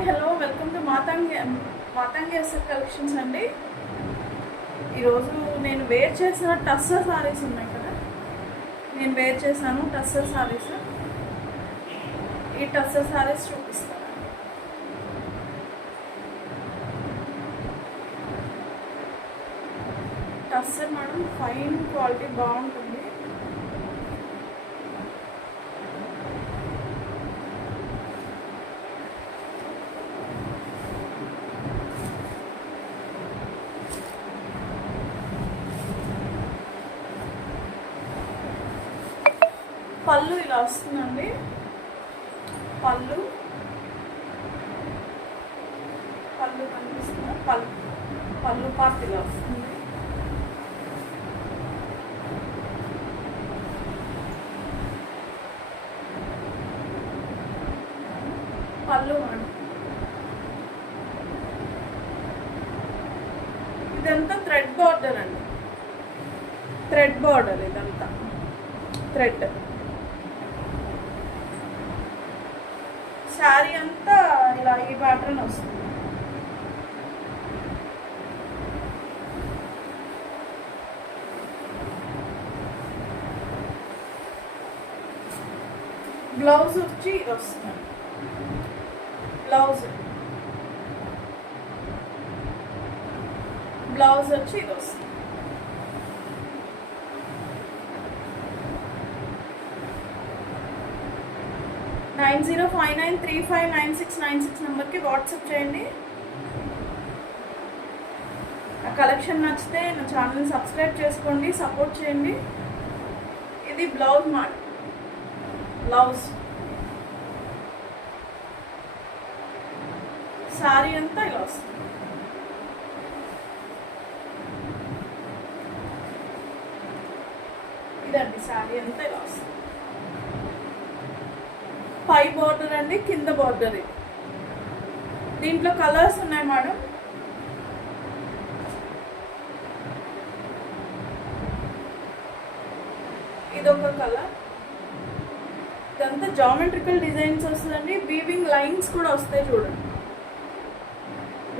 Hi hello welcome to Matangi SF collections అండి. ఈరోజు నేను వేర్ చేసిన టస్సర్ సారీస్ ఉన్నాయి కదా, నేను వేర్ చేశాను టస్సర్ సారీస్. ఈ టస్సర్ సారీస్ చూపిస్తాను. టస్సర్ మేడం ఫైన్ క్వాలిటీ బాగుంటుంది. పళ్ళు ఇలా వస్తుందండి. పళ్ళు కనిపిస్తుంది. పళ్ళు పార్ట్ ఇలా వస్తుంది. పళ్ళు మేడం ఇదంతా థ్రెడ్ బార్డర్ అండి. థ్రెడ్ బార్డర్ ఇదంతా థ్రెడ్. శారీ అంతా ఇలా ఈ ప్యాటర్న్ వస్తుంది. బ్లౌజ్ వచ్చి ఇది వస్తుంది. బ్లౌజ్ వచ్చి ఇది వస్తుంది. నైన్ 9059359696 నెంబర్కి వాట్సాప్ చేయండి. ఆ కలెక్షన్ నచ్చితే నా ఛానల్ని సబ్స్క్రైబ్ చేసుకోండి, సపోర్ట్ చేయండి. ఇది బ్లౌజ్ మాట. బ్లౌజ్ శారీ అంతా ఇలా వస్తుంది. ఇదండి శారీ అంతా ఇలా వస్తుంది. పై బార్డర్ అండి, కింద బార్డర్. ఇది దీంట్లో కలర్స్ ఉన్నాయి మేడం. ఇదొక కలర్. ఇదంతా జామెట్రికల్ డిజైన్స్ వస్తుందండి. వీవింగ్ లైన్స్ కూడా వస్తాయి చూడండి.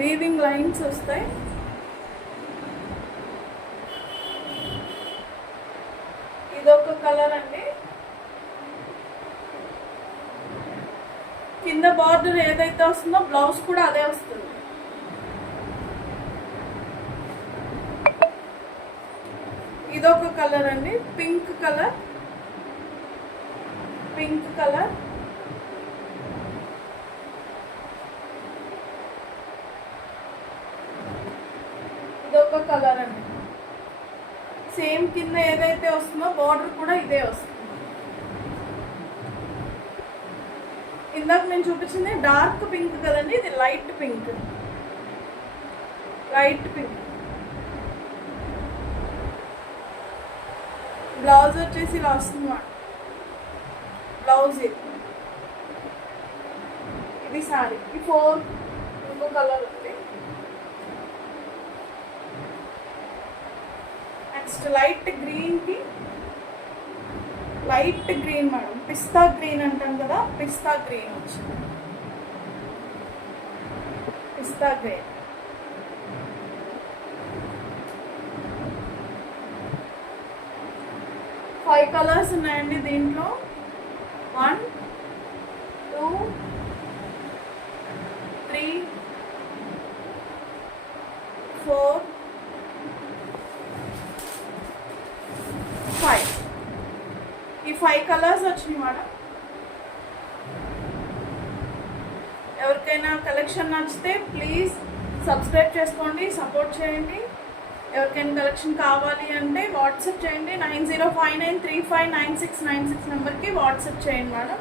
వీవింగ్ లైన్స్ వస్తాయి. ఇదొక కలర్ అండి. కింద బార్డర్ ఏదైతే వస్తుందో బ్లౌజ్ కూడా అదే వస్తుంది. ఇదొక కలర్ అండి, పింక్ కలర్. ఇదొక కలర్ అండి. సేమ్ కింద ఏదైతే వస్తుందో బార్డర్ కూడా ఇదే వస్తుంది. ఇందాక నేను చూపించింది డార్క్ పింక్ కదండి, ఇది లైట్ పింక్. బ్లౌజ్ వచ్చేసి ఇలా వస్తుంది. బ్లౌజ్ ఇది సారీ. ఈ 4 ఇంకో కలర్ ఉంది. Next light green madam. Pista green అంటాం కదా, పిస్తా గ్రీన్ వచ్చింది. పిస్తా గ్రీన్. ఫైవ్ కలర్స్ ఉన్నాయండి దీంట్లో. 1 2 3 4 5. ఈ 5 కలర్స్ వచ్చినాయి మేడం. ఎవరికైనా కలెక్షన్ నచ్చితే ప్లీజ్ సబ్స్క్రైబ్ చేసుకోండి, సపోర్ట్ చేయండి. ఎవరికైనా కలెక్షన్ కావాలి అంటే వాట్సాప్ చేయండి. 9059359696 నెంబర్కి వాట్సాప్ చేయండి మేడం.